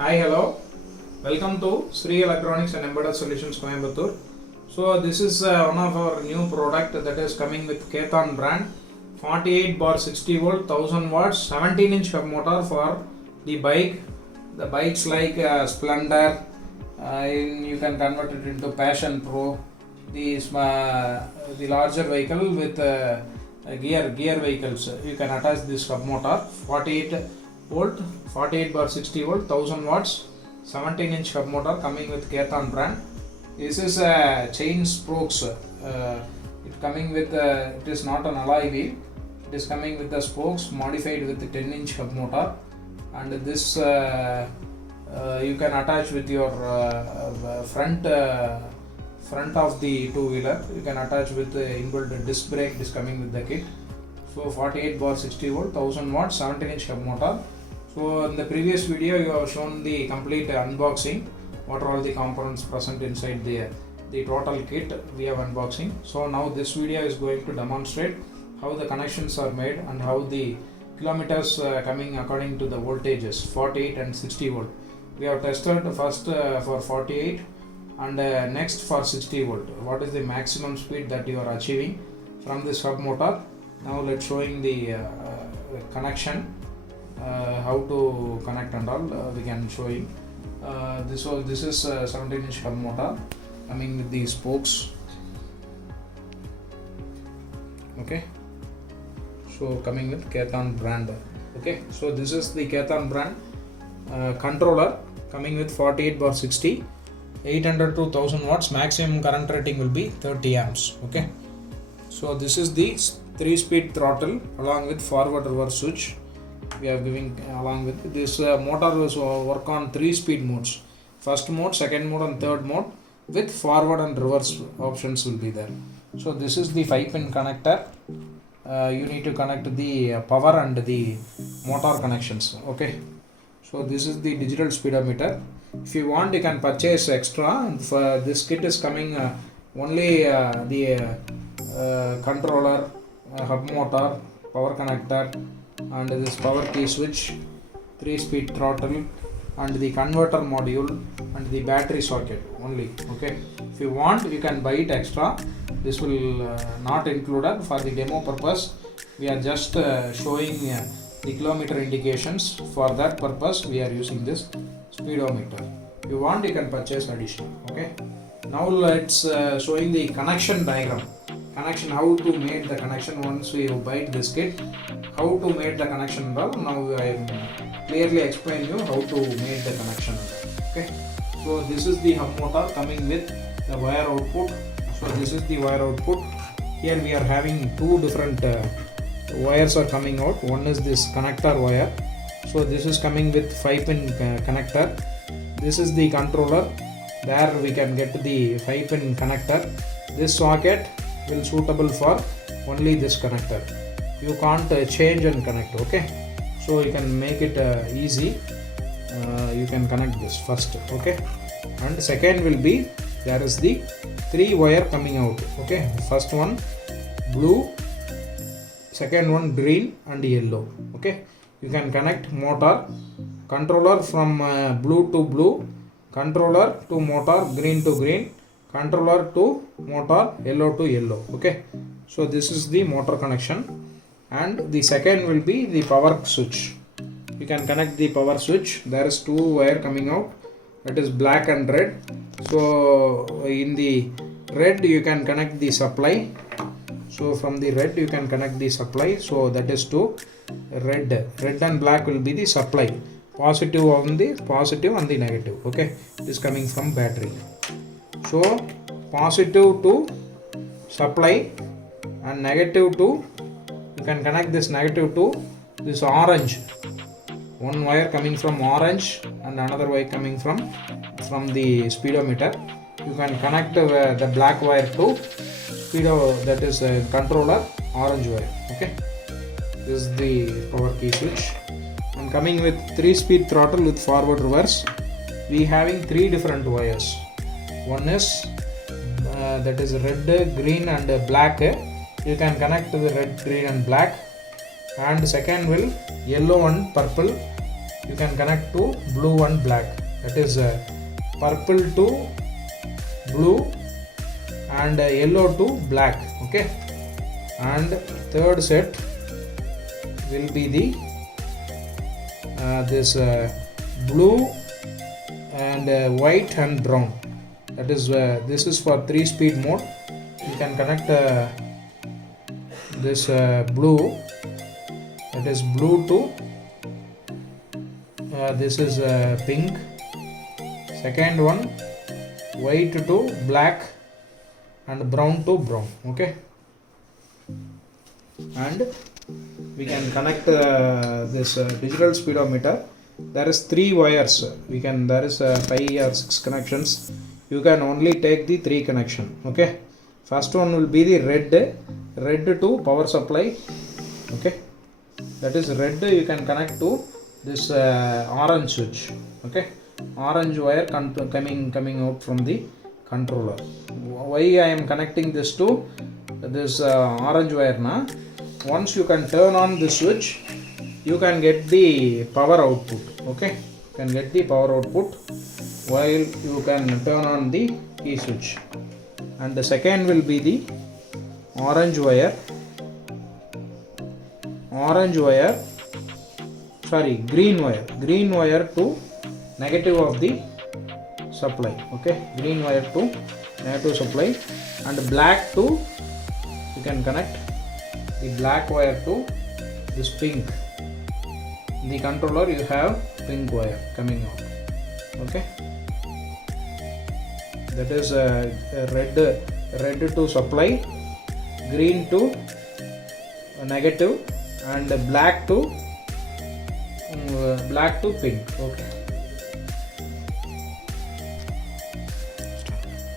Hi, hello. Welcome to Sri Electronics and Embedded Solutions Coimbatore. So this is one of our new product that is coming with Keton brand. 48 bar 60 volt 1000 watts 17 inch hub motor for the bike. The bikes like Splendor, you can convert it into Passion Pro. The larger vehicle with gear vehicles, you can attach this hub motor. 48 volt 48 bar 60 volt 1000 watts 17 inch hub motor coming with Keton brand. This is a chain spokes. It coming with it is not an alloy wheel. It is coming with the spokes modified with the 10 inch hub motor, and this you can attach with your front of the two-wheeler. You can attach with the inbuilt disc brake. It is coming with the kit. So 48 bar 60 volt 1000 watts 17 inch hub motor. So in the previous video you have shown the complete unboxing, what are all the components present inside the total kit we have unboxing. So now this video is going to demonstrate how the connections are made and how the kilometers coming according to the voltages 48 and 60 volt. We have tested first for 48 and next for 60 volt. What is the maximum speed that you are achieving from this hub motor? Now let's showing the connection, how to connect and all we can showing. This is 17 inch hub motor coming with the spokes. Okay, so coming with Keton brand. Okay, so this is the Keton brand controller coming with 48 bar 60 800 to 1000 watts. Maximum current rating will be 30 amps. Okay, so this is the 3-speed throttle along with forward reverse switch. We are giving along with this motor will work on 3-speed modes: first mode, second mode and third mode, with forward and reverse options will be there. So this is the 5-pin connector. You need to connect the power and the motor connections. Okay, so this is the digital speedometer. If you want, you can purchase extra. For this kit is coming only the controller, hub motor, power connector, and this power key switch, 3-speed throttle, and the converter module and the battery socket only. Okay, if you want, you can buy it extra. This will not included for the demo purpose. We are just showing the kilometer indications. For that purpose we are using this speedometer. If you want, you can purchase additional. Okay, now let's showing the connection diagram. Connection, how to make the connection once we buy this kit, how to make the connection. Now I am clearly explain you how to make the connection. Okay, so this is the hub motor coming with the wire output. So this is the wire output. Here we are having two different wires are coming out. One is this connector wire. So this is coming with 5-pin connector. This is the controller. There we can get the 5-pin connector. This socket will suitable for only this connector. You can't change and connect. Okay, so you can make it easy. You can connect this first. Okay, and second will be, there is the 3 wire coming out. Okay, first one blue, second one green and yellow. Okay, you can connect motor controller from blue to blue, controller to motor green to green, controller to motor yellow to yellow. Okay, so this is the motor connection, and the second will be the power switch. You can connect the power switch. There is 2 wire coming out, that is black and red. So in the red you can connect the supply. So from the red you can connect the supply. So that is to red and black will be the supply. Positive on the positive and the negative. Okay, it is coming from battery. So positive to supply and negative to, you can connect this negative to this orange. One wire coming from orange and another wire coming from the speedometer. You can connect the black wire to speedo, that is controller, orange wire. Okay, this is the power key switch. And coming with 3-speed throttle with forward reverse, we having 3 different wires. One is that is red, green and black. You can connect to the red, green and black. And second will yellow and purple. you can connect to blue and black, that is purple to blue and yellow to black. Okay, and third set will be the this blue and white and brown, that is this is for 3-speed mode. You can connect this blue, that is blue to this is pink. Second one, white to black and brown to brown. Okay, and we can connect this digital speedometer. There is 3 wires. There is 5 or 6 connections. You can only take the 3 connection. Okay, first one will be the red to power supply. Okay, that is red. You can connect to this orange switch. Okay, orange wire coming out from the controller. Why I am connecting this to this orange wire now? Once you can turn on the switch, you can get the power output. Okay, you can get the power output while you can turn on the key switch. And the second will be the green wire to negative of the supply. Okay, green wire to negative supply, and black to, you can connect the black wire to this pink. In the controller you have pink wire coming out. Okay, that is red to supply, green to negative, and black to pink. Okay,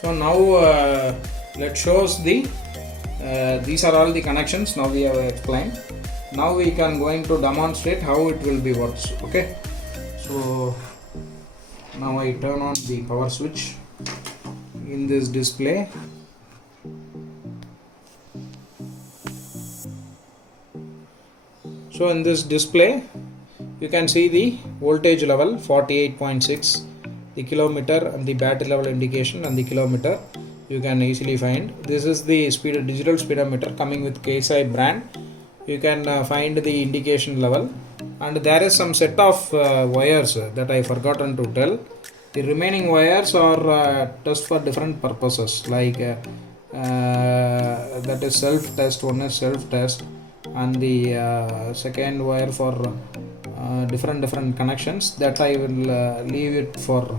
so now let's show us the these are all the connections. Now we have explained. Now we can going to demonstrate how it will be works. Okay, so now I turn on the power switch in this display. So in this display you can see the voltage level 48.6, the kilometer and the battery level indication and the kilometer you can easily find. This is the digital speedometer coming with KSI brand. You can find the indication level, and there is some set of wires that I forgotten to tell. The remaining wires are test for different purposes, like that is self test. One is self test, and the second wire for different connections. That I will leave it for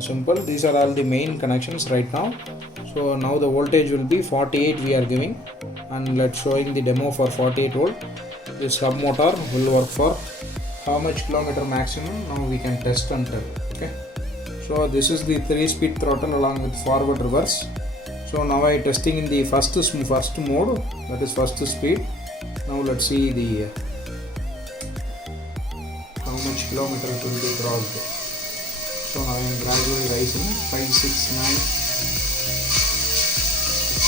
simple. These are all the main connections right now. So now the voltage will be 48 we are giving, and let's showing the demo for 48 volt. This hub motor will work for how much kilometer maximum. Now we can test and tell. Okay, so this is the 3-speed throttle along with forward reverse. So now I testing in the first mode, that is first speed. Now let's see the how much kilometer it will be crossed. So now I am gradually rising 5, 6, 9,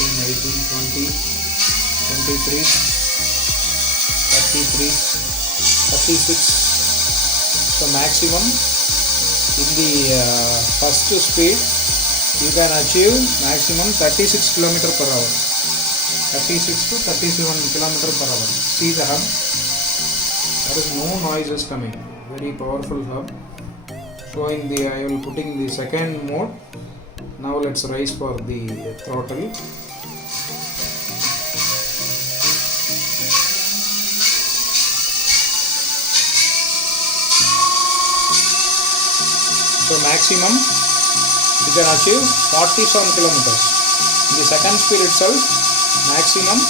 18, 20, 23, 33, 36. So maximum in the first speed you can achieve maximum 36 km per hour. 36 to 37 km per hour. See the hub. There is no noises coming. Very powerful hub. Showing the, I will putting the second mode. Now let's raise for the throttle. So maximum you can achieve 47 kilometers. In the second speed itself, maximum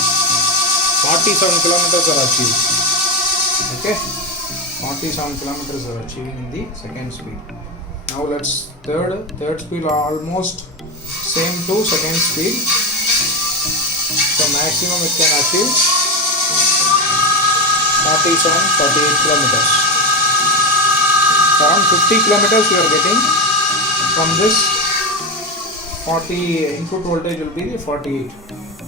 47 kilometers are achieved. Okay, 47 kilometers are achieving in the second speed. Now let's third speed almost same to second speed. So maximum it can achieve 48 kilometers. Around 50 kilometers we are getting from this 40 input voltage will be 48.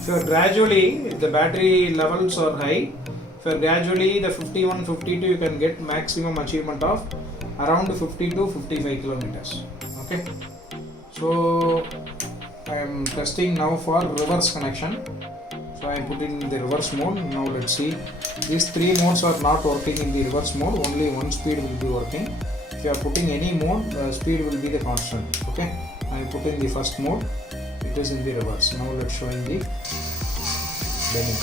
So gradually, if the battery levels are high, For gradually the 51, 52, you can get maximum achievement of around 50 to 55 kilometers. Okay. So I am testing now for reverse connection. So I am putting in the reverse mode. Now let's see. These three modes are not working in the reverse mode. Only one speed will be working. If you are putting any mode, the speed will be the constant. Okay. I put in the first mode. It is in the reverse. Now let's show in the demo.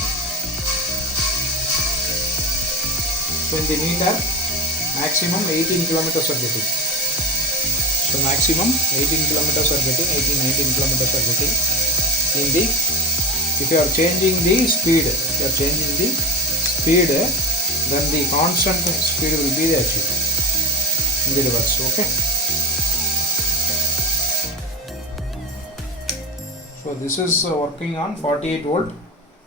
So in the meter, maximum 18 kilometers are getting. So maximum 18 kilometers are getting, 18, 19 kilometers are getting. In the, if you are changing the speed, then the constant speed will be achieved in the reverse. Okay. So this is working on 48 volt.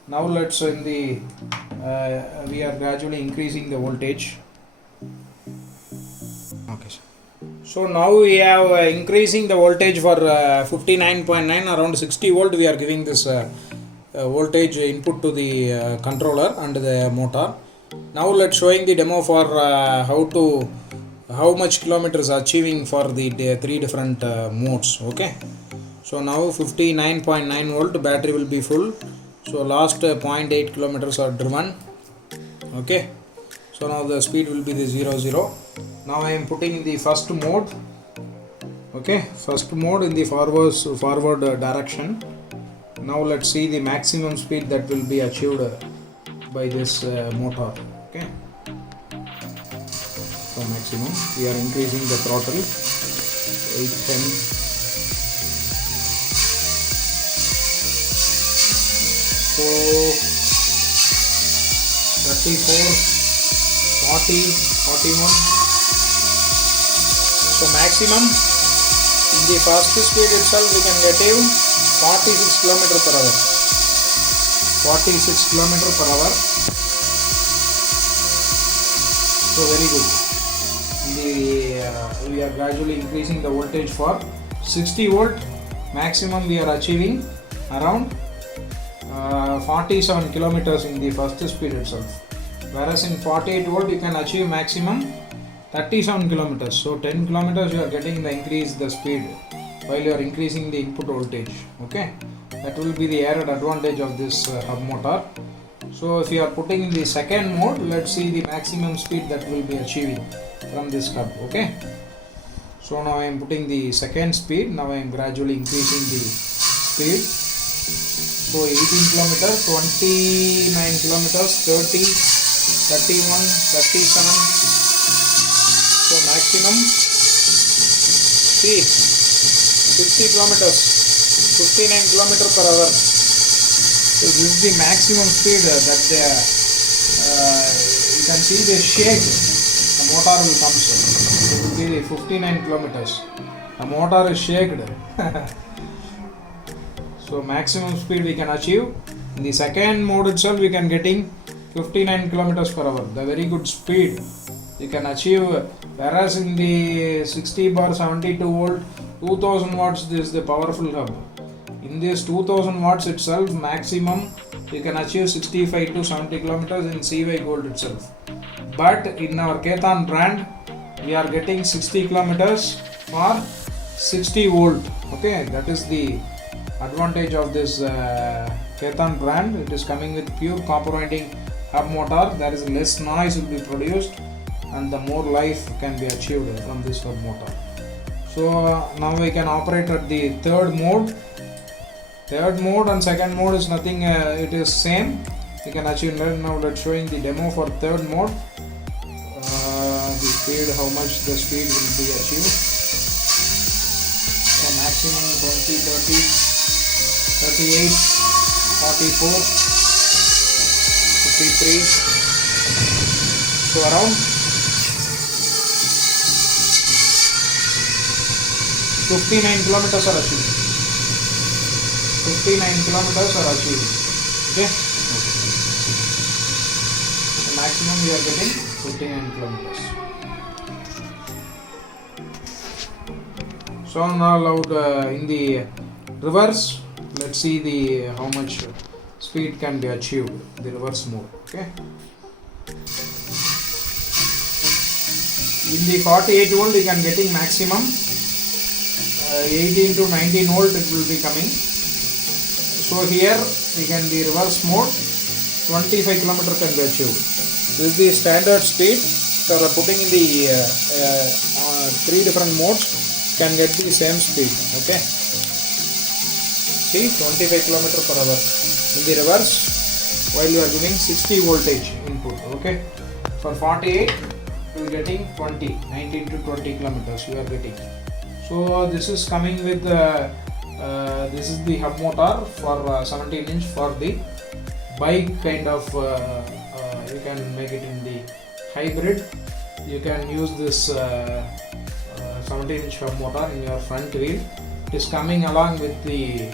Now let's in the we are gradually increasing the voltage. Okay. So now we have increasing the voltage for 59.9, around 60 volt. We are giving this voltage input to the controller and the motor. Now let's showing the demo for how much kilometers achieving for the three different modes. Okay. So now 59.9 volt battery will be full. So last 0.8 kilometers are driven. Okay. So now the speed will be the 0. Now I am putting the first mode. Okay, first mode in the forward direction. Now let's see the maximum speed that will be achieved by this motor. Okay. So maximum, we are increasing the throttle 8, 10. So 34, 40, 41. So maximum in the fast speed itself we can achieve 46 km per hour. 46 km per hour. So very good. We are gradually increasing the voltage for 60 volt. Maximum we are achieving around 47 kilometers in the first speed itself. Whereas in 48 volt you can achieve maximum 37 kilometers. So 10 kilometers you are getting the increase the speed while you are increasing the input voltage. Okay, that will be the added advantage of this hub motor. So if you are putting in the second mode, let's see the maximum speed that will be achieving from this hub. Okay, so now I am putting the second speed. Now I am gradually increasing the speed. So 18 kilometers, 29 kilometers, 30, 31, 37. So maximum, see, 50 kilometers, 59 km per hour. So this is the maximum speed that you can see the shake. The motor will come. So it will be 59 kilometers. The motor is shaked. So maximum speed we can achieve. In the second mode itself we can getting 59 kilometers per hour. The very good speed you can achieve. Whereas in the 60 bar 72 volt 2000 watts, this is the powerful hub. In this 2000 watts itself, maximum you can achieve 65 to 70 kilometers in CY Gold itself. But in our Ketan brand, we are getting 60 kilometers for 60 volt. Okay, that is the advantage of this Ketan brand. It is coming with pure copper winding hub motor. There is less noise will be produced and the more life can be achieved from this hub motor. So now we can operate at the third mode. Third mode and second mode is nothing, it is same. We can achieve. Now let's showing the demo for third mode. The speed, how much the speed will be achieved. So maximum 20, 30, 38, 44, 53. So around 59 kilometers are achieved. 59 kilometers are achieved. Okay. The maximum we are getting 59 kilometers. So now in the reverse, let's see the how much speed can be achieved. The reverse mode. Okay. In the 48 volt you can getting maximum 18 to 19 volt it will be coming. So here we can be reverse mode, 25 km can be achieved. This is the standard speed. So putting in the 3 different modes can get the same speed. Okay, see 25 km per hour in the reverse while you are giving 60 voltage input. Okay, for 48 you are getting 19 to 20 kilometers you are getting. So this is coming with this is the hub motor for 17 inch for the bike kind of. You can make it in the hybrid. You can use this 17 inch hub motor in your front wheel. It is coming along with the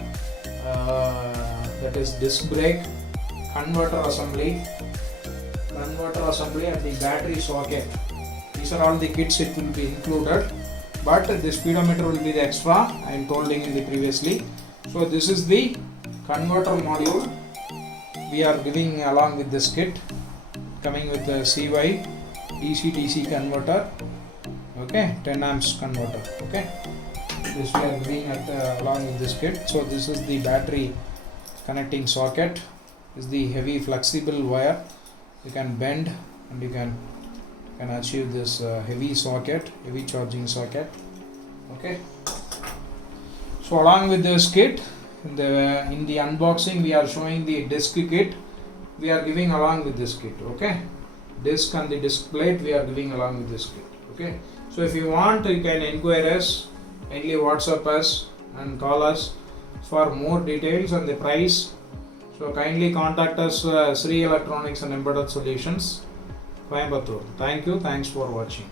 that is disc brake, converter assembly and the battery socket. These are all the kits it will be included, but the speedometer will be the extra. I am told in the previously. So this is the converter module we are giving along with this kit, coming with the CY DC converter. Okay, 10 amps converter. Okay, this we are giving at along with this kit. So this is the battery connecting socket. This is the heavy flexible wire. You can bend and you can achieve this heavy charging socket. Okay, so along with this kit, in the unboxing we are showing the disc kit we are giving along with this kit. Okay, disc and the disc plate we are giving along with this kit. Okay, so if you want you can inquire us, kindly WhatsApp us and call us for more details and the price. So kindly contact us, Sri Electronics and Embedded Solutions, Coimbatore. Thank you. Thanks for watching.